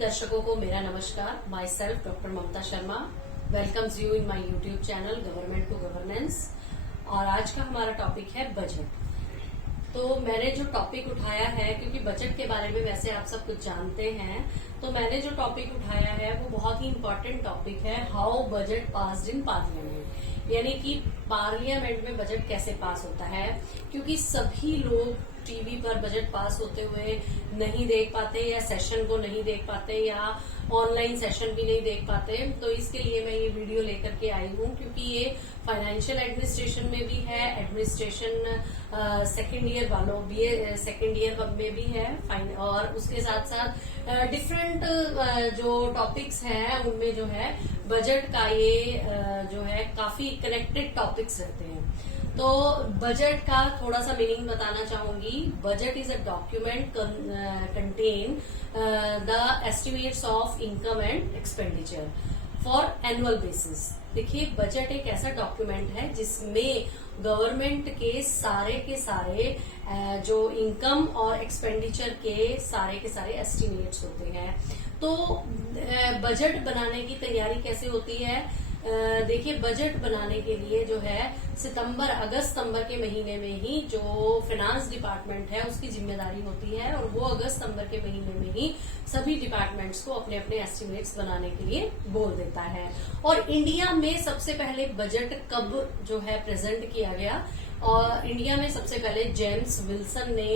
दर्शकों को मेरा नमस्कार। Myself doctor Mamta Sharma welcomes you in my YouTube channel government to governance. और आज का हमारा टॉपिक है बजट। तो मैंने जो टॉपिक उठाया है, क्योंकि बजट के बारे में वैसे आप सब कुछ जानते हैं, तो मैंने जो टॉपिक उठाया है वो बहुत ही इम्पोर्टेंट टॉपिक है, how budget passed in parliament. यानी कि पार्लियामेंट में बजट कैसे पास होता है, क्योंकि सभी लोग टीवी पर बजट पास होते हुए नहीं देख पाते, या सेशन को नहीं देख पाते, या ऑनलाइन सेशन भी नहीं देख पाते। तो इसके लिए मैं ये वीडियो लेकर के आई हूँ, क्योंकि ये फाइनेंशियल एडमिनिस्ट्रेशन में भी है, एडमिनिस्ट्रेशन सेकेंड ईयर वालों भी सेकेंड ईयर में भी है, और उसके साथ साथ डिफरेंट जो टॉपिक्स हैं उनमें जो है बजट का ये जो है काफी कनेक्टेड टॉपिक्स रहते हैं। तो बजट का थोड़ा सा मीनिंग बताना चाहूंगी। Budget is a document contain the estimates of income and expenditure for annual basis. देखिए, बजट एक ऐसा डॉक्यूमेंट है जिसमें गवर्नमेंट के सारे जो इनकम और एक्सपेंडिचर के सारे एस्टिमेट्स होते हैं। तो बजट बनाने की तैयारी कैसे होती है? देखिए, बजट बनाने के लिए जो है अगस्त सितंबर के महीने में ही जो फाइनेंस डिपार्टमेंट है उसकी जिम्मेदारी होती है, और वो अगस्त सितंबर के महीने में ही सभी डिपार्टमेंट्स को अपने अपने एस्टिमेट्स बनाने के लिए बोल देता है। और इंडिया में सबसे पहले बजट कब जो है प्रेजेंट किया गया, और इंडिया में सबसे पहले जेम्स विल्सन ने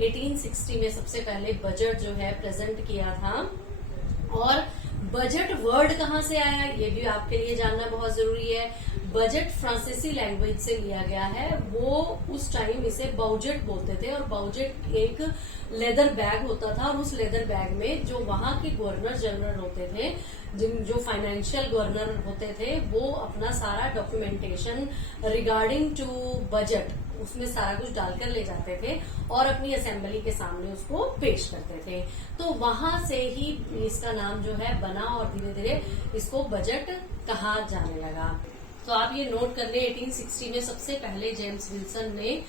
1860 में सबसे पहले बजट जो है प्रेजेंट किया था। और बजट वर्ड कहाँ से आया ये भी आपके लिए जानना बहुत जरूरी है। बजट फ्रांसीसी लैंग्वेज से लिया गया है। वो उस टाइम इसे बाउजेट बोलते थे, और बाउजेट एक लेदर बैग होता था, और उस लेदर बैग में जो वहां के गवर्नर जनरल होते थे, जो फाइनेंशियल गवर्नर होते थे, वो अपना सारा डॉक्यूमेंटेशन रिगार्डिंग टू बजट उसमें सारा कुछ डालकर ले जाते थे और अपनी असेंबली के सामने उसको पेश करते थे। तो वहां से ही इसका नाम जो है बना, और धीरे धीरे इसको बजट कहा जाने लगा। तो आप ये नोट कर लें, 1860 में सबसे पहले जेम्स विल्सन ने,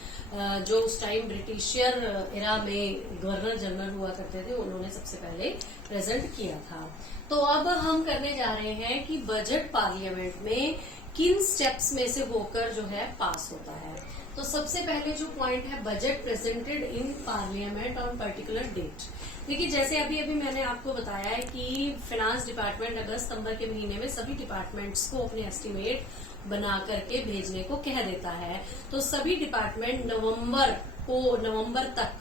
जो उस टाइम ब्रिटिशियर एरा में गवर्नर जनरल हुआ करते थे, उन्होंने सबसे पहले प्रेजेंट किया था। तो अब हम करने जा रहे हैं कि बजट पार्लियामेंट में किन स्टेप्स में से होकर जो है पास होता है। तो सबसे पहले जो पॉइंट है, budget presented in parliament on particular date. देखिए, जैसे अभी मैंने आपको बताया है कि फाइनेंस डिपार्टमेंट अगस्त सितंबर के महीने में सभी डिपार्टमेंट्स को अपने एस्टिमेट बना करके भेजने को कह देता है। तो सभी डिपार्टमेंट नवंबर तक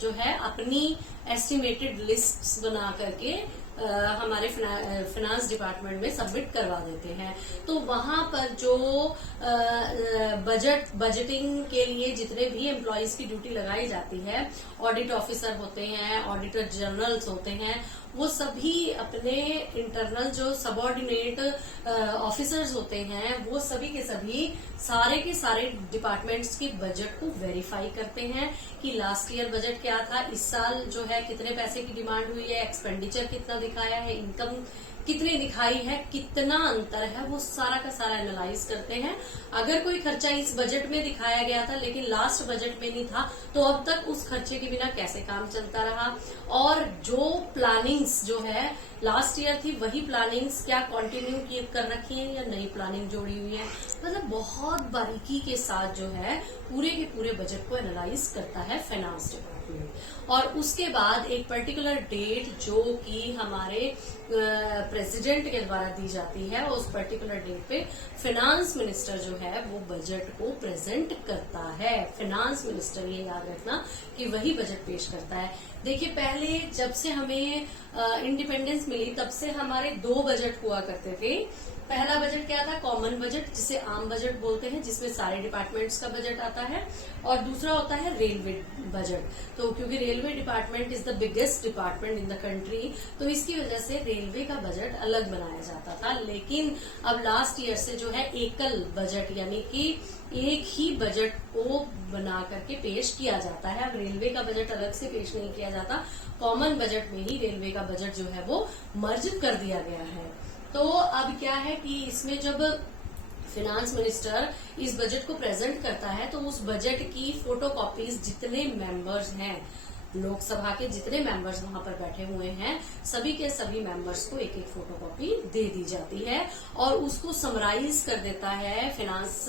जो है अपनी एस्टिमेटेड लिस्ट्स बना करके हमारे फाइनेंस डिपार्टमेंट में सबमिट करवा देते हैं। तो वहां पर जो बजटिंग के लिए जितने भी एम्प्लॉयज की ड्यूटी लगाई जाती है, ऑडिट ऑफिसर होते हैं, ऑडिटर जनरल्स होते हैं, वो सभी अपने इंटरनल जो सबऑर्डिनेट ऑफिसर्स होते हैं, वो सभी के सभी सारे के सारे डिपार्टमेंट्स के बजट को वेरीफाई करते हैं कि लास्ट ईयर बजट क्या था, इस साल जो है कितने पैसे की डिमांड हुई है, एक्सपेंडिचर कितना दिखाया है, इनकम कितनी दिखाई है, कितना अंतर है, वो सारा का सारा एनालाइज करते हैं। अगर कोई खर्चा इस बजट में दिखाया गया था लेकिन लास्ट बजट में नहीं था, तो अब तक उस खर्चे के बिना कैसे काम चलता रहा, और जो प्लानिंग्स जो है लास्ट ईयर थी वही प्लानिंग्स क्या कंटिन्यू कर रखी है या नई प्लानिंग जोड़ी हुई है। मतलब बहुत बारीकी के साथ जो है पूरे के पूरे बजट को एनालाइज करता है फाइनेंस डिपार्टमेंट। और उसके बाद एक पर्टिकुलर डेट जो कि हमारे प्रेसिडेंट के द्वारा दी जाती है, उस पर्टिकुलर डेट पे फाइनेंस मिनिस्टर जो है वो बजट को प्रेजेंट करता है। फाइनेंस मिनिस्टर, ये याद रखना कि वही बजट पेश करता है। देखिए, पहले जब से हमें इंडिपेंडेंस मिली तब से हमारे 2 बजट हुआ करते थे। पहला बजट क्या था? कॉमन बजट, जिसे आम बजट बोलते हैं, जिसमें सारे डिपार्टमेंट्स का बजट आता है। और दूसरा होता है रेलवे बजट। तो क्योंकि railway department is the biggest department in the country, तो इसकी वजह से रेलवे का बजट अलग बनाया जाता था। लेकिन अब लास्ट ईयर से जो है एकल बजट, यानी कि एक ही बजट को बना करके पेश किया जाता है। अब रेलवे का बजट अलग से पेश नहीं किया जाता, कॉमन बजट में ही रेलवे का बजट जो है वो मर्ज कर दिया गया है। तो अब क्या है कि इसमें जब फाइनेंस मिनिस्टर इस बजट को प्रेजेंट करता है, तो उस बजट की फोटोकॉपीज जितने मेंबर्स हैं लोकसभा के जितने मेंबर्स वहां पर बैठे हुए हैं सभी के सभी मेंबर्स को एक एक फोटोकॉपी दे दी जाती है और उसको समराइज कर देता है फाइनेंस,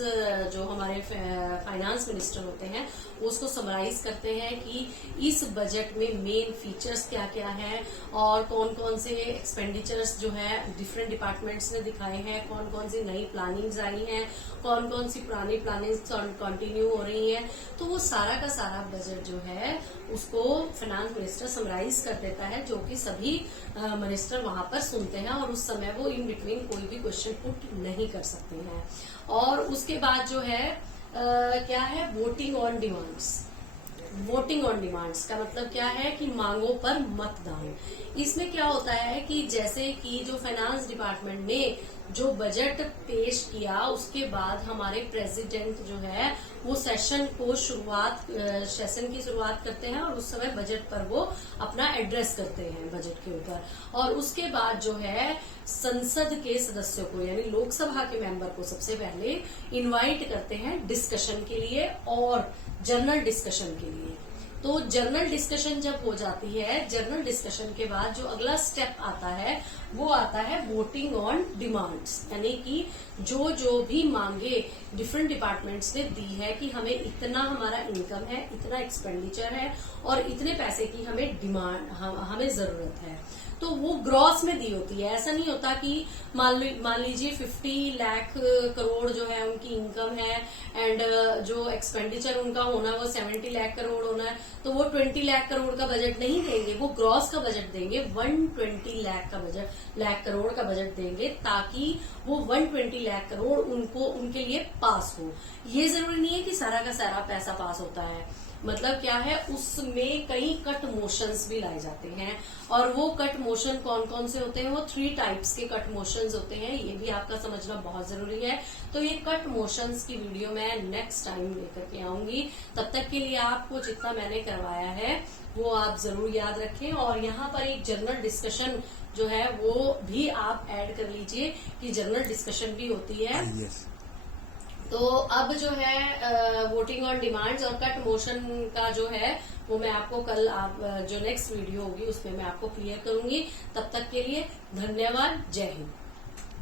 जो हमारे फाइनेंस मिनिस्टर होते हैं वो उसको समराइज करते हैं कि इस बजट में मेन फीचर्स क्या क्या है और कौन कौन से एक्सपेंडिचर्स जो है डिफरेंट डिपार्टमेंट्स ने दिखाए हैं, कौन कौन सी नई प्लानिंग्स आई हैं, कौन कौन सी पुरानी प्लानिंग्स कंटिन्यू हो रही हैं। तो वो सारा का सारा बजट जो है उसको फाइनेंस मिनिस्टर समराइज कर देता है, जो कि सभी मिनिस्टर वहां पर सुनते हैं और उस समय वो इन बिटवीन कोई भी क्वेश्चन पुट नहीं कर सकते हैं। और उसके बाद जो है क्या है, voting on demands. Voting on demands का मतलब क्या है कि मांगों पर मतदान। इसमें क्या होता है कि जैसे कि जो फाइनेंस डिपार्टमेंट ने जो बजट पेश किया उसके बाद हमारे प्रेसिडेंट जो है वो सेशन की शुरुआत करते हैं और उस समय बजट पर वो अपना एड्रेस करते हैं बजट के ऊपर। और उसके बाद जो है संसद के सदस्यों को यानी लोकसभा के मेंबर को सबसे पहले इनवाइट करते हैं डिस्कशन के लिए और जनरल डिस्कशन के लिए। तो जनरल डिस्कशन जब हो जाती है, जनरल डिस्कशन के बाद जो अगला स्टेप आता है वो आता है वोटिंग ऑन डिमांड्स, यानी कि जो जो भी मांगे डिफरेंट डिपार्टमेंट्स ने दी है कि हमें इतना हमारा इनकम है, इतना एक्सपेंडिचर है और इतने पैसे की हमें डिमांड हमें जरूरत है, तो वो ग्रॉस में दी होती है। ऐसा नहीं होता कि मान लीजिए 50 लाख करोड़ जो है उनकी इनकम है एंड जो एक्सपेंडिचर उनका होना वो 70 लाख करोड़ होना है, तो वो 20 लाख करोड़ का बजट नहीं देंगे, वो ग्रॉस का बजट देंगे, 120 लाख करोड़ का बजट देंगे ताकि वो 120 लाख करोड़ उनके लिए पास हो। ये जरूरी नहीं है कि सारा का सारा पैसा पास होता है, मतलब क्या है उसमें कई कट मोशंस भी लाए जाते हैं और वो कट मोशन कौन कौन से होते हैं, वो 3 टाइप्स के कट मोशंस होते हैं, ये भी आपका समझना बहुत जरूरी है। तो ये कट मोशंस की वीडियो मैं नेक्स्ट टाइम लेकर के आऊंगी, तब तक के लिए आपको जितना मैंने करवाया है वो आप जरूर याद रखें। और यहाँ पर एक जनरल डिस्कशन जो है वो भी आप ऐड कर लीजिए कि जनरल डिस्कशन भी होती है। तो अब जो है वोटिंग ऑन डिमांड्स और कट मोशन का जो है वो मैं आपको कल जो नेक्स्ट वीडियो होगी उसमें मैं आपको क्लियर करूंगी। तब तक के लिए धन्यवाद, जय हिंद।